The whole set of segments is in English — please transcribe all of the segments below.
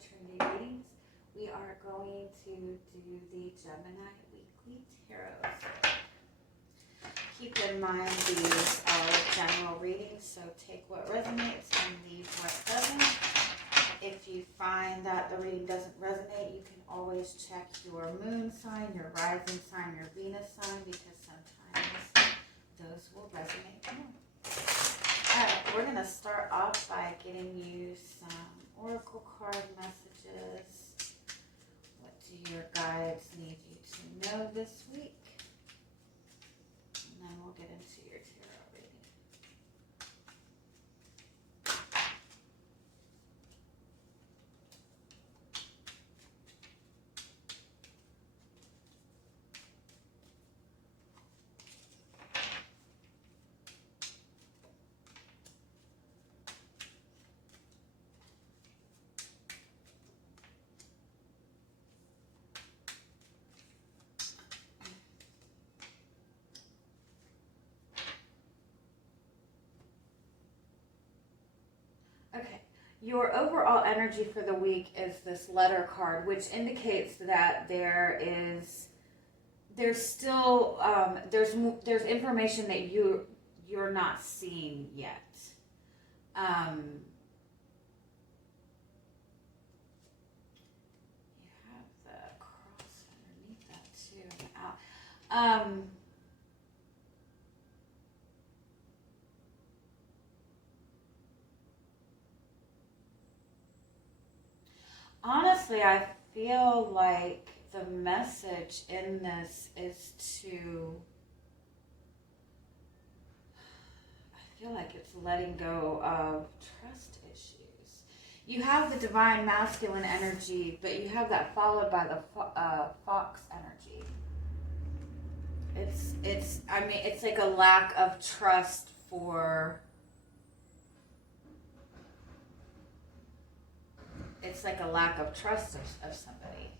Trinity Readings. We are going to do the Gemini Weekly Tarot. Keep in mind these are general readings, so take what resonates and leave what doesn't. If you find that the reading doesn't resonate, you can always check your moon sign, your rising sign, your Venus sign, because sometimes those will resonate more. Alright, we're going to start off by getting you some oracle card messages. What do your guides need you to know this week? And then we'll get into your tarot reading. Okay, your overall energy for the week is this letter card, which indicates that there's still there's information that you're not seeing yet. You have the cross underneath that too. Honestly, I feel like the message in this is I feel like it's letting go of trust issues. You have the divine masculine energy, but you have that followed by the fox energy. It's like a lack of trust for... It's like a lack of trust of somebody.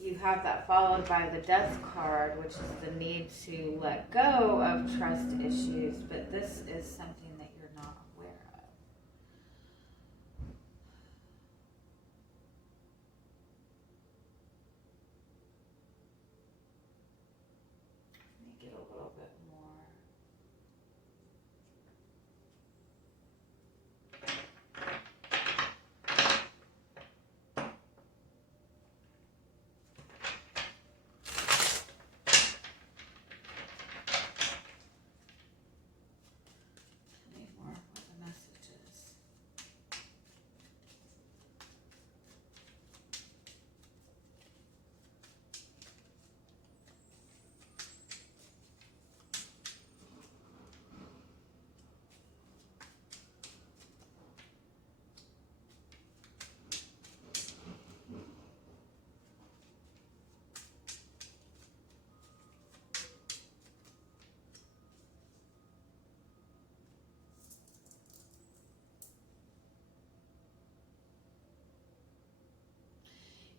You have that followed by the death card, which is the need to let go of trust issues, but this is something that you're not aware of. Let me get a little bit more.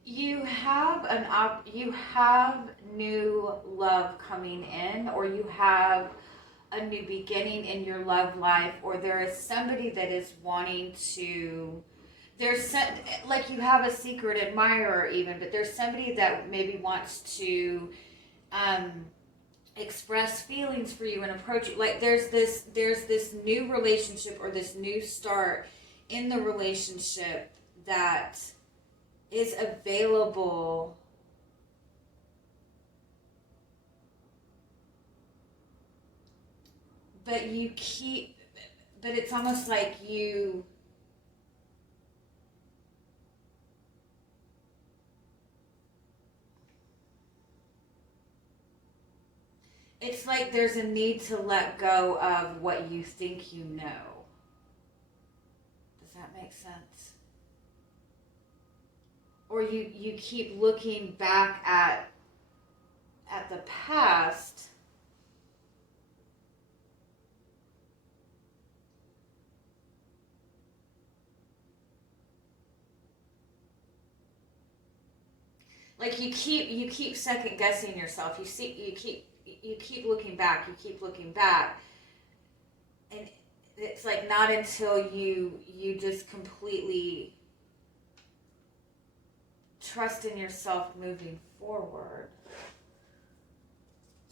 You have new love coming in, or you have a new beginning in your love life, or there is somebody that is wanting to... like you have a secret admirer even, but there's somebody that maybe wants to express feelings for you and approach you. Like there's this new relationship or this new start in the relationship that is available. But it's almost like it's like there's a need to let go of what you think you know. Does that make sense? Or you keep looking back at the past like you keep second guessing yourself. You keep looking back, and it's like not until you just completely trust in yourself moving forward.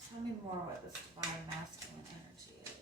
Tell me more what this divine masculine energy is.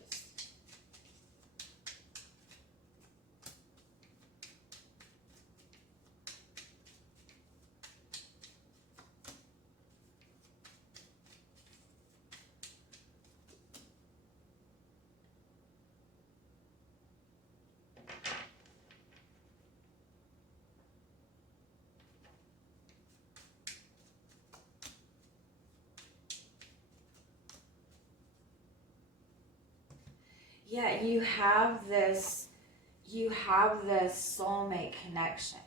Yeah, you have this soulmate connection.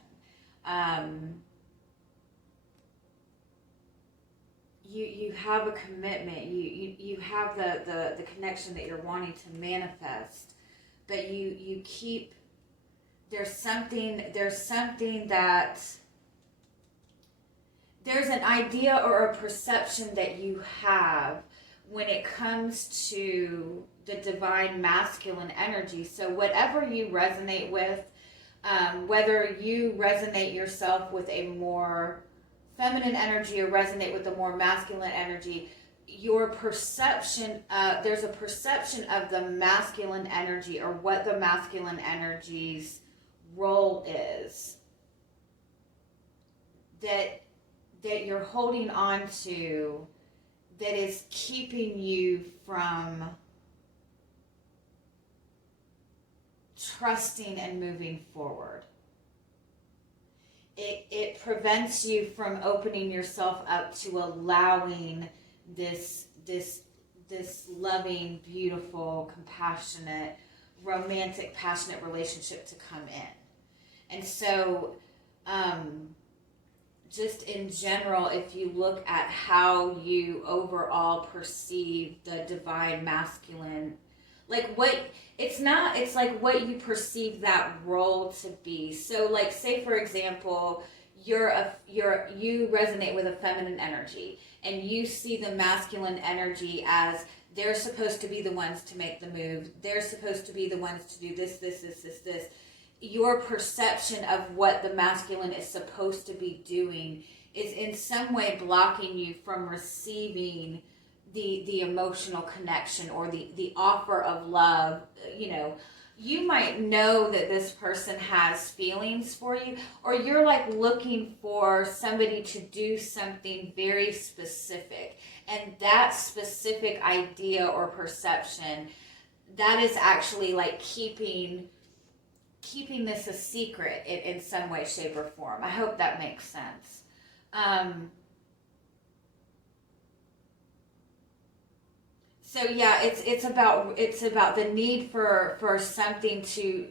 You have a commitment. You have the connection that you're wanting to manifest, but you keep, there's an idea or a perception that you have when it comes to the divine masculine energy. So whatever you resonate with, whether you resonate yourself with a more feminine energy or resonate with a more masculine energy, your perception, there's a perception of the masculine energy or what the masculine energy's role is that you're holding on to, that is keeping you from trusting and moving forward. It prevents you from opening yourself up to allowing this loving, beautiful, compassionate, romantic, passionate relationship to come in. And so, just in general, if you look at how you overall perceive the divine masculine, like it's like what you perceive that role to be. So like, say for example, you resonate with a feminine energy and you see the masculine energy as they're supposed to be the ones to make the move. They're supposed to be the ones to do this. Your perception of what the masculine is supposed to be doing is in some way blocking you from receiving the emotional connection or the offer of love. You might know that this person has feelings for you, or you're like looking for somebody to do something very specific, and that specific idea or perception, that is actually like keeping this a secret in some way, shape, or form. I hope that makes sense. So yeah, it's about the need for something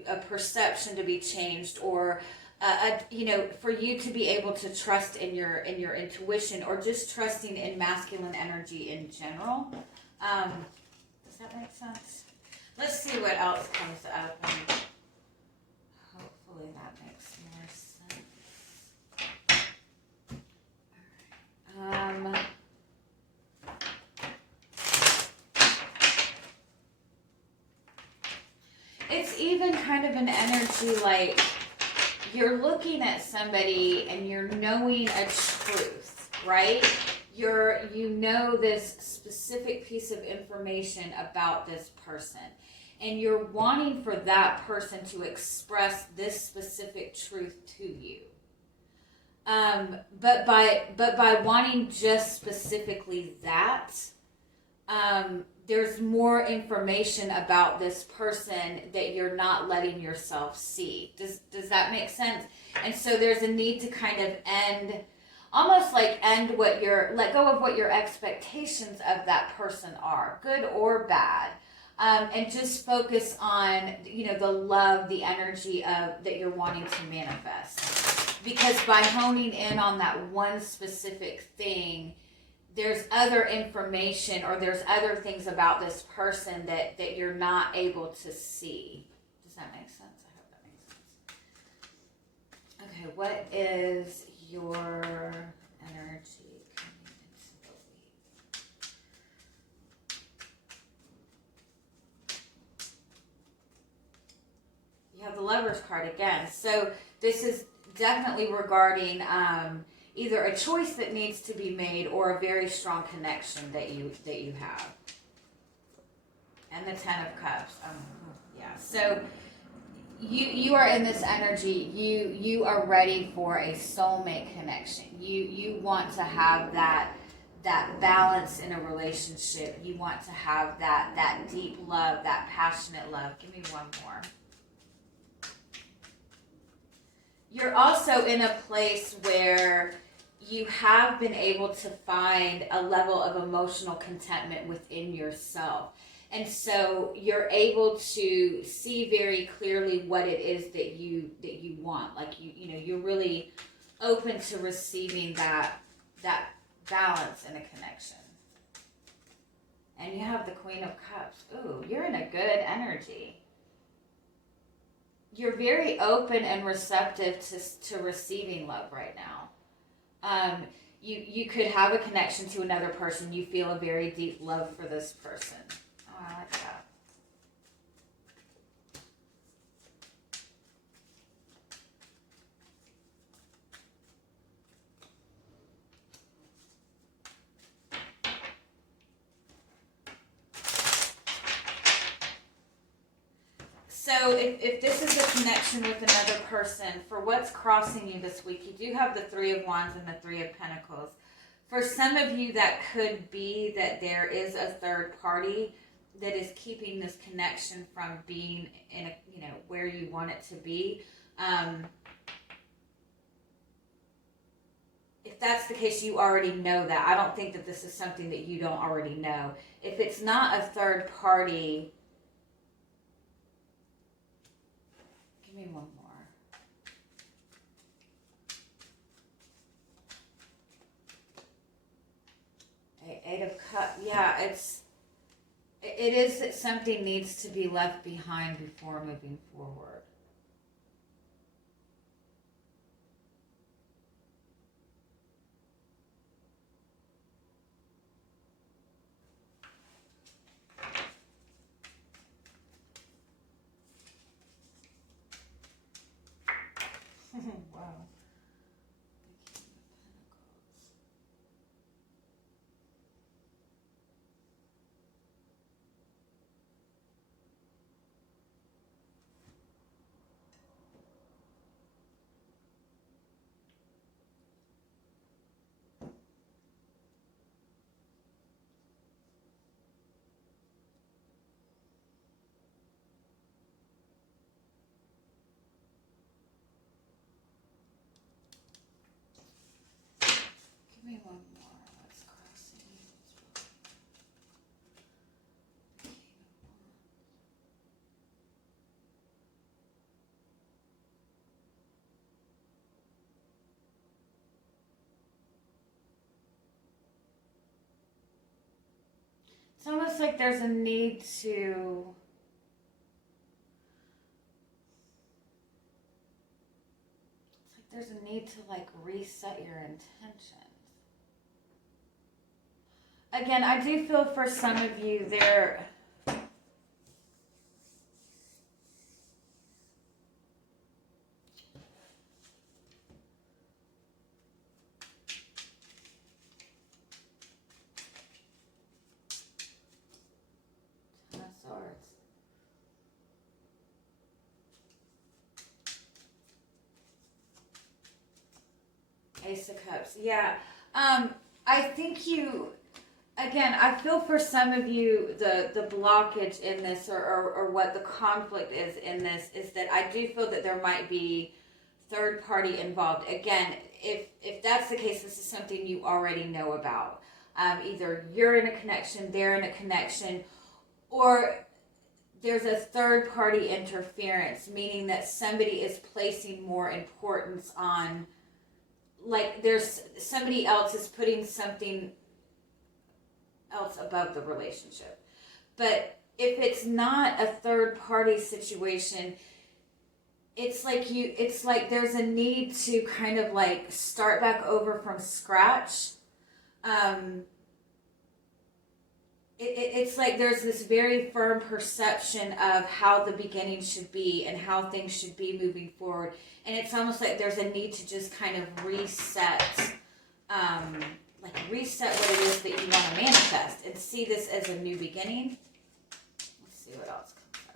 a perception to be changed, or for you to be able to trust in your intuition, or just trusting in masculine energy in general. Does that make sense? Let's see what else comes up, and hopefully that makes more sense. It's even kind of an energy like you're looking at somebody and you're knowing a truth, right? You know this specific piece of information about this person, and you're wanting for that person to express this specific truth to you. But by wanting just specifically that, there's more information about this person that you're not letting yourself see. Does that make sense? And so there's a need to kind of let go of what your expectations of that person are, good or bad. And just focus on, the love, the energy that you're wanting to manifest. Because by honing in on that one specific thing, there's other information or there's other things about this person that you're not able to see. Does that make sense? I hope that makes sense. Okay, what is your energy coming into the week? You have the Lover's card again. So this is definitely regarding either a choice that needs to be made or a very strong connection that you have. And the Ten of Cups. Yeah. So you are in this energy. You are ready for a soulmate connection. You want to have that balance in a relationship. You want to have that deep love, that passionate love. Give me one more. You're also in a place where you have been able to find a level of emotional contentment within yourself. And so you're able to see very clearly what it is that you want. Like you're really open to receiving that balance in a connection. And you have the Queen of Cups. Ooh, you're in a good energy. You're very open and receptive to receiving love right now. You could have a connection to another person. You feel a very deep love for this person. Oh, I like that. So if this is a connection with another person, for what's crossing you this week, you do have the Three of Wands and the Three of Pentacles. For some of you, that could be that there is a third party that is keeping this connection from being in a, where you want it to be. If that's the case, you already know that. I don't think that this is something that you don't already know. If it's not a third party, give me one more. Eight of Cups. Yeah, it is that something needs to be left behind before moving forward. Wow. Give me one more. What's crossing you? It's almost like there's a need to reset your intentions. Again, I do feel for some of you there. Ten of Swords. Ace of Cups. Yeah. I think again, I feel for some of you the blockage in this or what the conflict is in this is that I do feel that there might be third party involved. Again, if that's the case, this is something you already know about. Either you're in a connection, they're in a connection, or there's a third party interference, meaning that somebody is placing more importance on, like there's somebody else is putting something else above the relationship. But if it's not a third party situation, it's like there's a need to kind of like start back over from scratch. It's like there's this very firm perception of how the beginning should be and how things should be moving forward. And it's almost like there's a need to just kind of reset like reset what it is that you want to manifest and see this as a new beginning. Let's see what else comes up.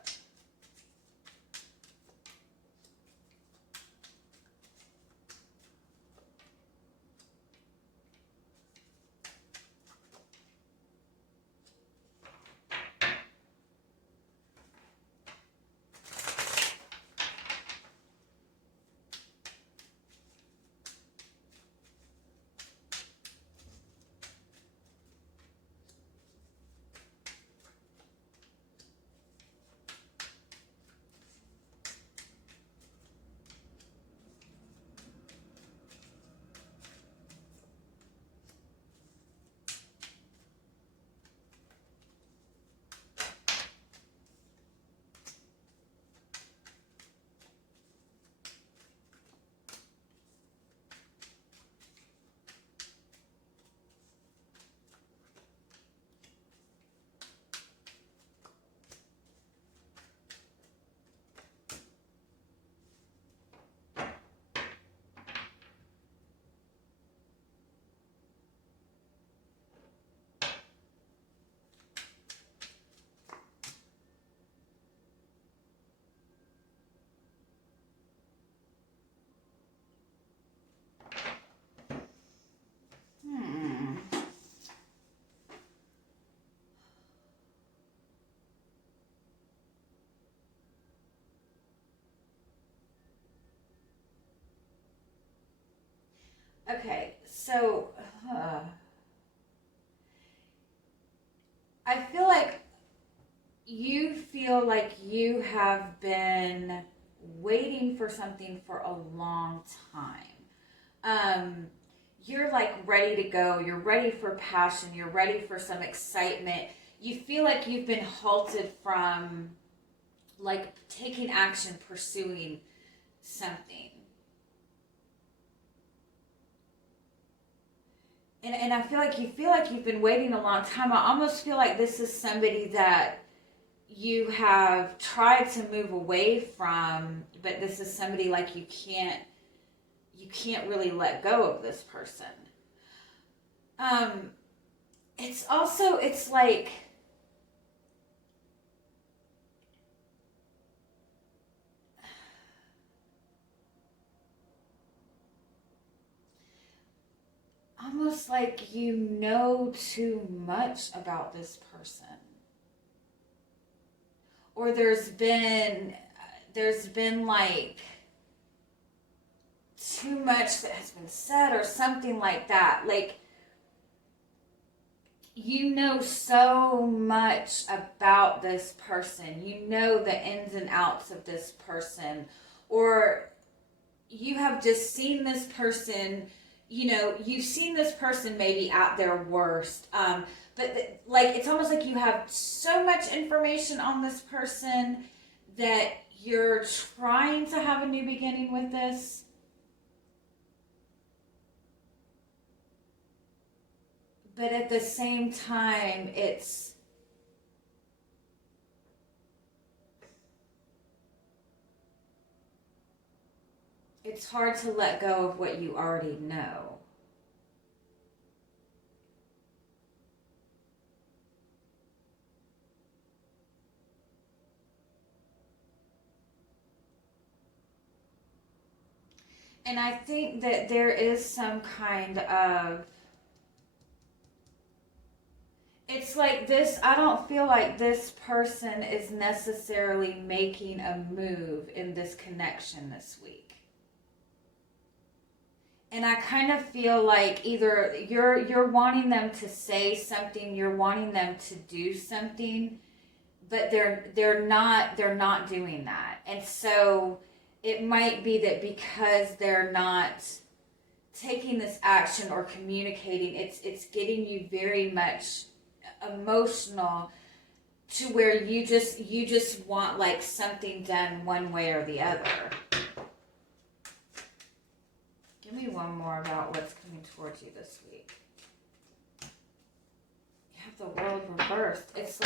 Okay, so I feel like you have been waiting for something for a long time. You're like ready to go. You're ready for passion. You're ready for some excitement. You feel like you've been halted from like taking action, pursuing something. And I feel like you've been waiting a long time. I almost feel like this is somebody that you have tried to move away from, but this is somebody like you can't really let go of this person. It's like almost like you know too much about this person. Or there's been like too much that has been said or something like that. Like you know so much about this person. You know the ins and outs of this person. Or you have just seen this person, you've seen this person maybe at their worst. But like it's almost like you have so much information on this person that you're trying to have a new beginning with this. But at the same time, it's hard to let go of what you already know. And I think that there is some kind of, it's like this, I don't feel like this person is necessarily making a move in this connection this week. And I kind of feel like either you're wanting them to say something, you're wanting them to do something, but they're not doing that. And so it might be that because they're not taking this action or communicating, it's getting you very much emotional to where you just want like something done one way or the other. Give me one more about what's coming towards you this week. You have the World reversed. It's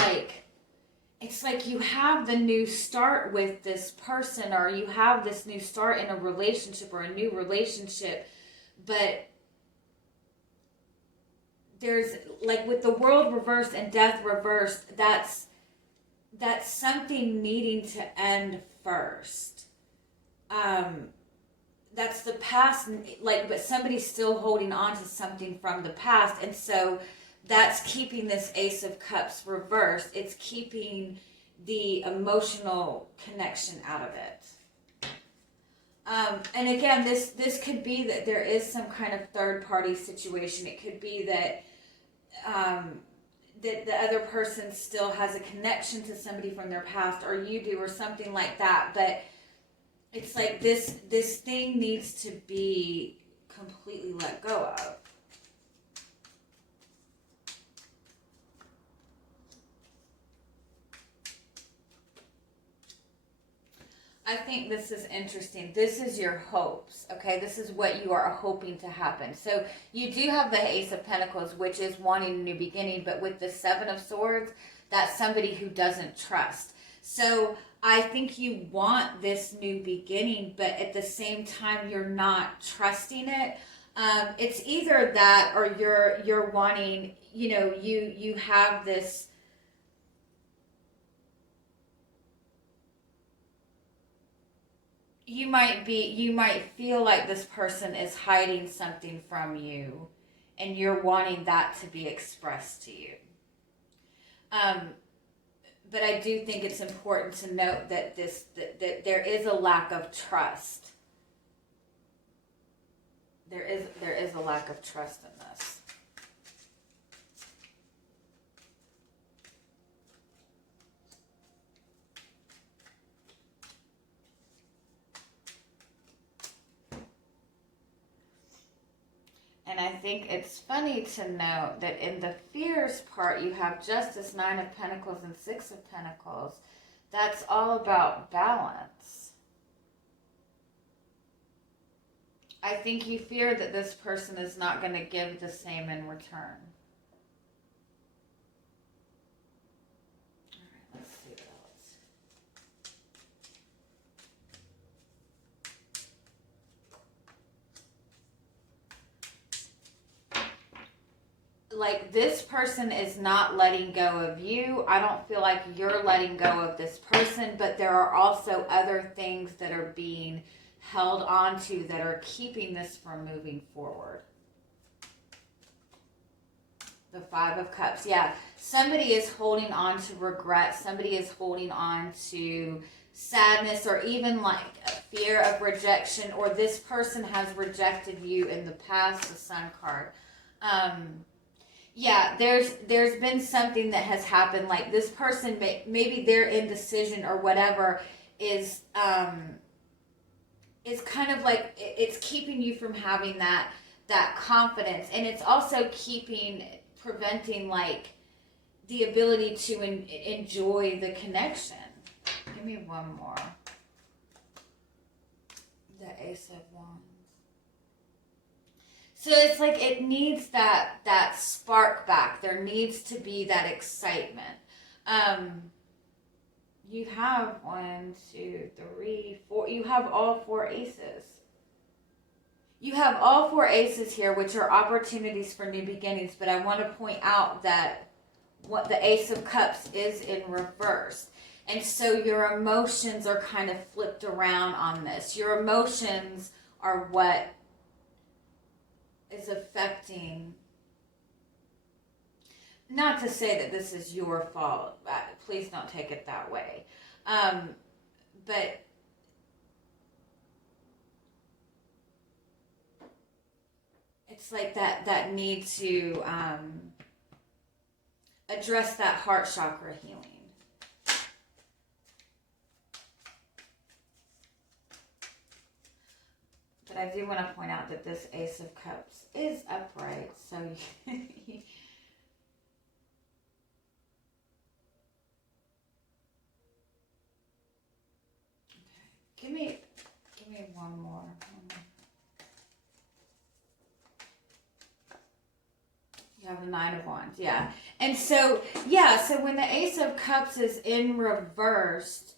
like you have the new start with this person, or you have this new start in a relationship or a new relationship, but there's, like with the world reversed and death reversed, that's something needing to end first. That's the past, like, but somebody's still holding on to something from the past, and so that's keeping this Ace of Cups reversed. It's keeping the emotional connection out of it. And again, this could be that there is some kind of third-party situation. It could be that that the other person still has a connection to somebody from their past, or you do, or something like that. But it's like this thing needs to be completely let go of. I think this is interesting. This is your hopes, okay? This is what you are hoping to happen. So you do have the Ace of Pentacles, which is wanting a new beginning, but with the Seven of Swords, that's somebody who doesn't trust. So I think you want this new beginning, but at the same time, you're not trusting it. It's either that, or you're wanting, you know, you have this. You might feel like this person is hiding something from you, and you're wanting that to be expressed to you. But I do think it's important to note that that there is a lack of trust. There is a lack of trust in this. And I think it's funny to note that in the fears part, you have Justice, Nine of Pentacles, and Six of Pentacles. That's all about balance. I think you fear that this person is not going to give the same in return. All right, let's see what else. Like, this person is not letting go of you. I don't feel like you're letting go of this person, but there are also other things that are being held on to that are keeping this from moving forward. The Five of Cups. Yeah, somebody is holding on to regret. Somebody is holding on to sadness, or even like a fear of rejection, or this person has rejected you in the past, the Sun card. Yeah, there's been something that has happened, like this person, maybe their indecision or whatever is kind of like, it's keeping you from having that confidence, and it's also preventing like the ability to enjoy the connection. Give me one more. The Ace of Wands. So it's like it needs that spark back. There needs to be that excitement. You have 1, 2, 3, 4. You have all 4 aces. You have all 4 aces here, which are opportunities for new beginnings. But I want to point out that what the Ace of Cups is in reverse. And so your emotions are kind of flipped around on this. Your emotions are what is affecting, not to say that this is your fault, please don't take it that way, but it's like that need to address that heart chakra healing. But I do want to point out that this Ace of Cups is upright, so okay. Give me one more. You have the Nine of Wands, yeah. And so, yeah, so when the Ace of Cups is in reversed,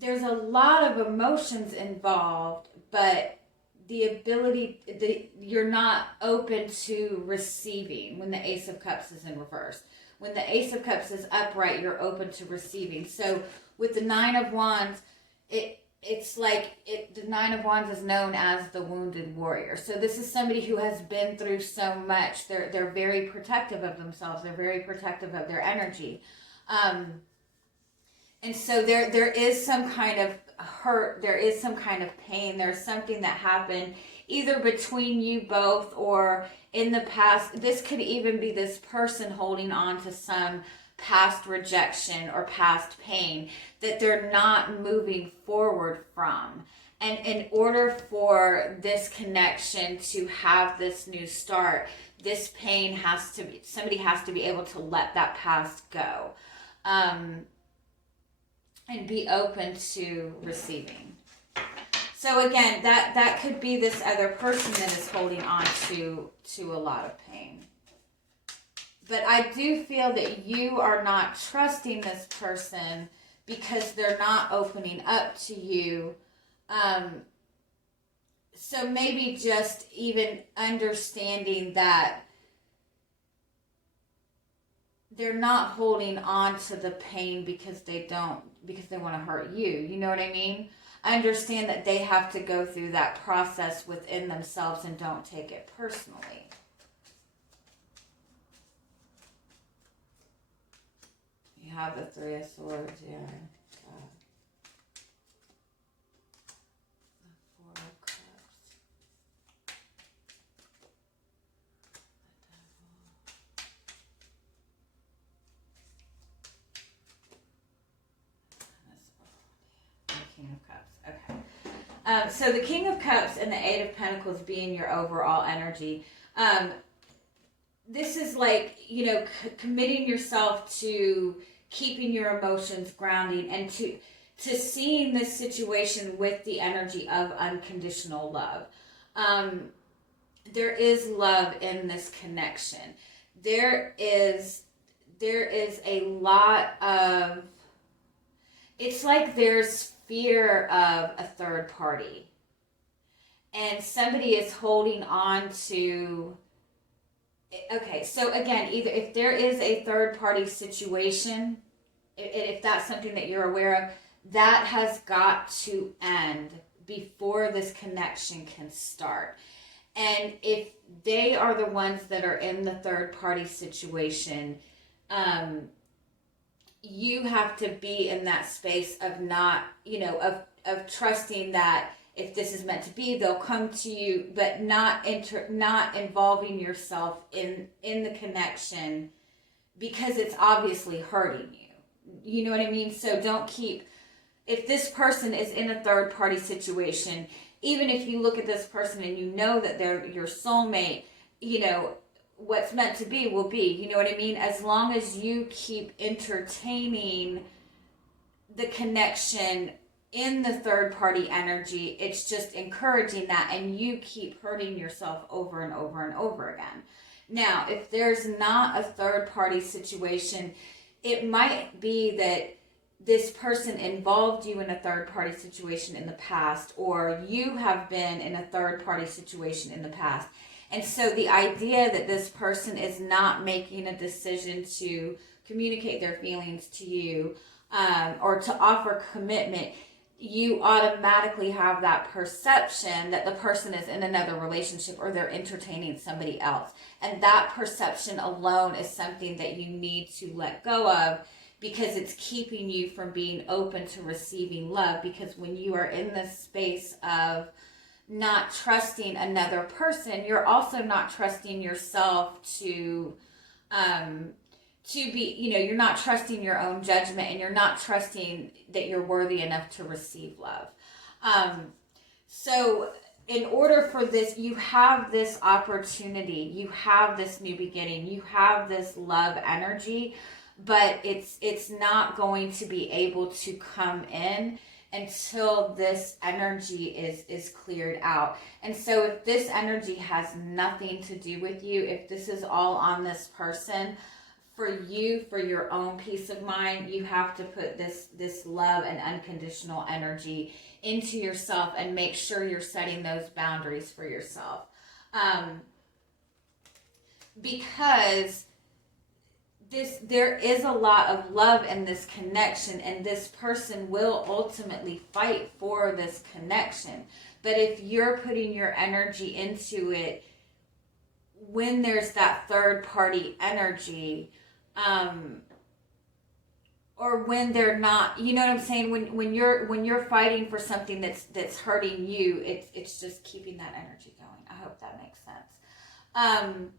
there's a lot of emotions involved, but the ability, you're not open to receiving when the Ace of Cups is in reverse. When the Ace of Cups is upright, you're open to receiving. So with the Nine of Wands, it's like the Nine of Wands is known as the wounded warrior. So this is somebody who has been through so much. They're very protective of themselves. They're very protective of their energy. And so there is some kind of hurt. There is some kind of pain. There's something that happened either between you both or in the past. This could even be this person holding on to some past rejection or past pain that they're not moving forward from. And in order for this connection to have this new start, this pain has to be, somebody has to be able to let that past go. And be open to receiving. So again, that could be this other person that is holding on to a lot of pain. But I do feel that you are not trusting this person because they're not opening up to you. So maybe just even understanding that they're not holding on to the pain because they want to hurt you. You know what I mean? I understand that they have to go through that process within themselves and don't take it personally. You have the Three of Swords, yeah. The Four of Cups. King of Cups. Okay. So the King of Cups and the Eight of Pentacles being your overall energy. This is like, committing yourself to keeping your emotions grounding and to seeing this situation with the energy of unconditional love. There is love in this connection. There is a lot of, it's like there's fear of a third party. And somebody is holding on to, okay, so again, either if there is a third party situation, if that's something that you're aware of, that has got to end before this connection can start. And if they are the ones that are in the third party situation, you have to be in that space of not, of trusting that if this is meant to be, they'll come to you, but not involving yourself in the connection because it's obviously hurting you. You know what I mean? So if this person is in a third party situation, even if you look at this person and you know that they're your soulmate, what's meant to be will be, you know what I mean? As long as you keep entertaining the connection in the third party energy, it's just encouraging that, and you keep hurting yourself over and over and over again. Now, if there's not a third party situation, it might be that this person involved you in a third party situation in the past, or you have been in a third party situation in the past. And so the idea that this person is not making a decision to communicate their feelings to you, or to offer commitment, you automatically have that perception that the person is in another relationship or they're entertaining somebody else. And that perception alone is something that you need to let go of, because it's keeping you from being open to receiving love. Because when you are in this space of not trusting another person, you're also not trusting yourself to be, you're not trusting your own judgment, and you're not trusting that you're worthy enough to receive love. So in order for this, you have this opportunity, you have this new beginning, you have this love energy, but it's not going to be able to come in until this energy is cleared out. And so if this energy has nothing to do with you, if this is all on this person, for you, for your own peace of mind, you have to put this love and unconditional energy into yourself and make sure you're setting those boundaries for yourself. Because there is a lot of love in this connection, and this person will ultimately fight for this connection. But if you're putting your energy into it when there's that third party energy, or when they're not, you know what I'm saying? When you're fighting for something that's hurting you, it's just keeping that energy going. I hope that makes sense.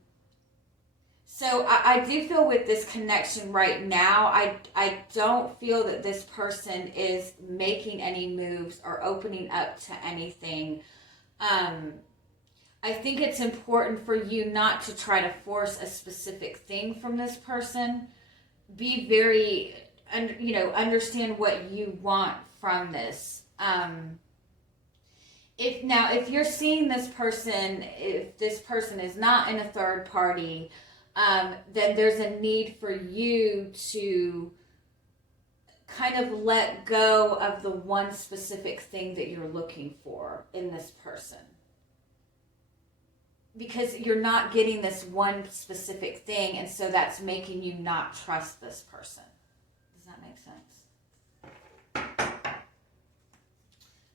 So I do feel with this connection right now, I don't feel that this person is making any moves or opening up to anything. I think it's important for you not to try to force a specific thing from this person. Be very, understand what you want from this. If you're seeing this person, if this person is not in a third party, then there's a need for you to kind of let go of the one specific thing that you're looking for in this person. Because you're not getting this one specific thing, and so that's making you not trust this person. Does that make sense?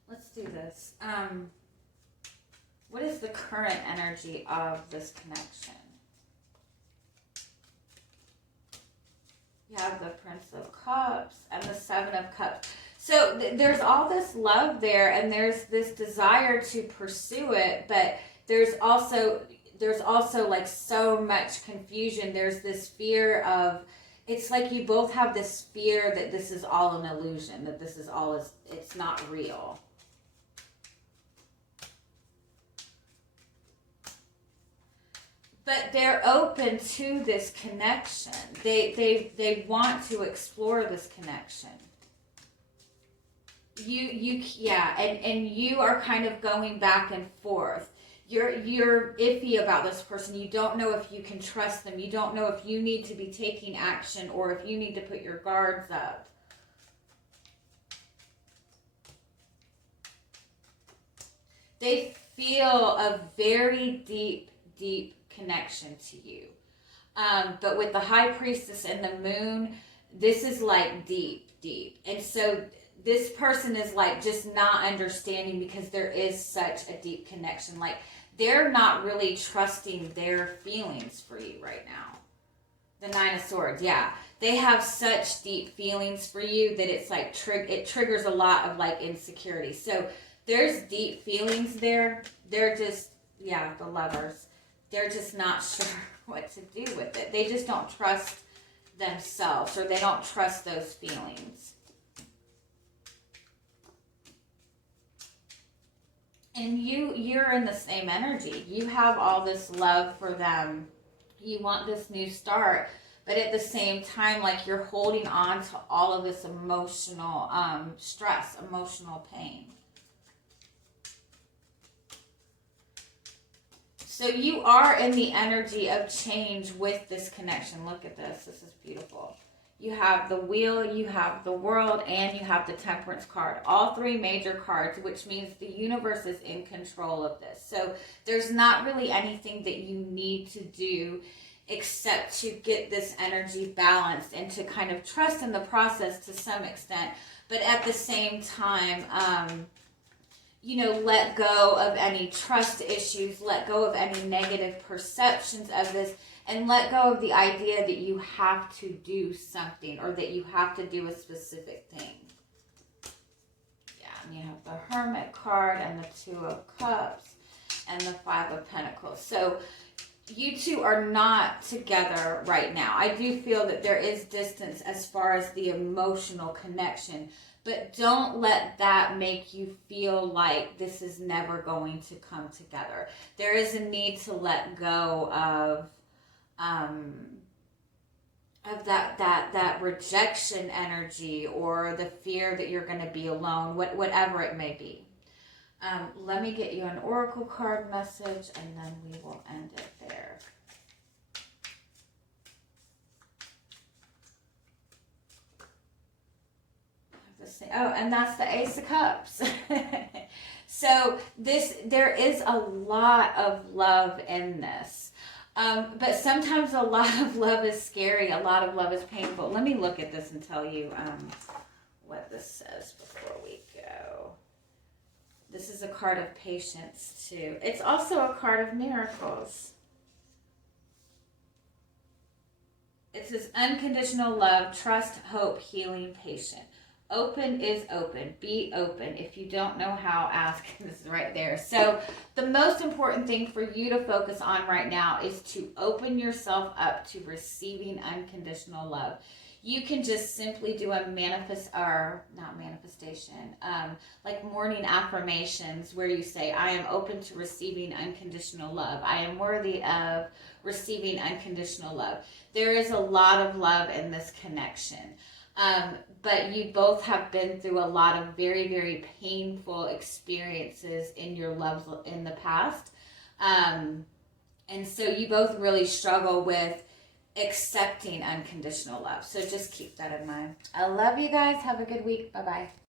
Let's do this. What is the current energy of this connection? You have the Prince of Cups and the Seven of Cups. So there's all this love there, and there's this desire to pursue it, but there's also like so much confusion. There's this fear of, it's like you both have this fear that this is all an illusion, that this is all it's not real. But they're open to this connection. They want to explore this connection. And you are kind of going back and forth. You're iffy about this person. You don't know if you can trust them. You don't know if you need to be taking action or if you need to put your guards up. They feel a very deep connection to you. But with the High Priestess and the Moon, this is like deep. And so this person is like just not understanding because there is such a deep connection. Like they're not really trusting their feelings for you right now. The Nine of Swords, yeah. They have such deep feelings for you that it's like it triggers a lot of like insecurity. So there's deep feelings there. They're just, the Lovers. They're just not sure what to do with it. They just don't trust themselves, or they don't trust those feelings. And you're in the same energy. You have all this love for them. You want this new start, but at the same time, like you're holding on to all of this emotional stress, emotional pain. So you are in the energy of change with this connection. Look at this. This is beautiful. You have the Wheel, you have the World, and you have the Temperance card. All three major cards, which means the universe is in control of this. So there's not really anything that you need to do except to get this energy balanced and to kind of trust in the process to some extent. But at the same time, let go of any trust issues, let go of any negative perceptions of this, and let go of the idea that you have to do something or that you have to do a specific thing. Yeah, and you have the Hermit card and the Two of Cups and the Five of Pentacles. So you two are not together right now. I do feel that there is distance as far as the emotional connection, but don't let that make you feel like this is never going to come together. There is a need to let go of that rejection energy or the fear that you're going to be alone, whatever it may be. Let me get you an oracle card message, and then we will end it there. Oh, and that's the Ace of Cups. So there is a lot of love in this. But sometimes a lot of love is scary. A lot of love is painful. Let me look at this and tell you what this says before we go. This is a card of patience too. It's also a card of miracles. It says unconditional love, trust, hope, healing, patient. Open is open. Be open. If you don't know how, ask. This is right there. So the most important thing for you to focus on right now is to open yourself up to receiving unconditional love. You can just simply do a like morning affirmations where you say, I am open to receiving unconditional love. I am worthy of receiving unconditional love. There is a lot of love in this connection. But you both have been through a lot of very, very painful experiences in your love in the past. And so you both really struggle with accepting unconditional love. So just keep that in mind. I love you guys. Have a good week. Bye-bye.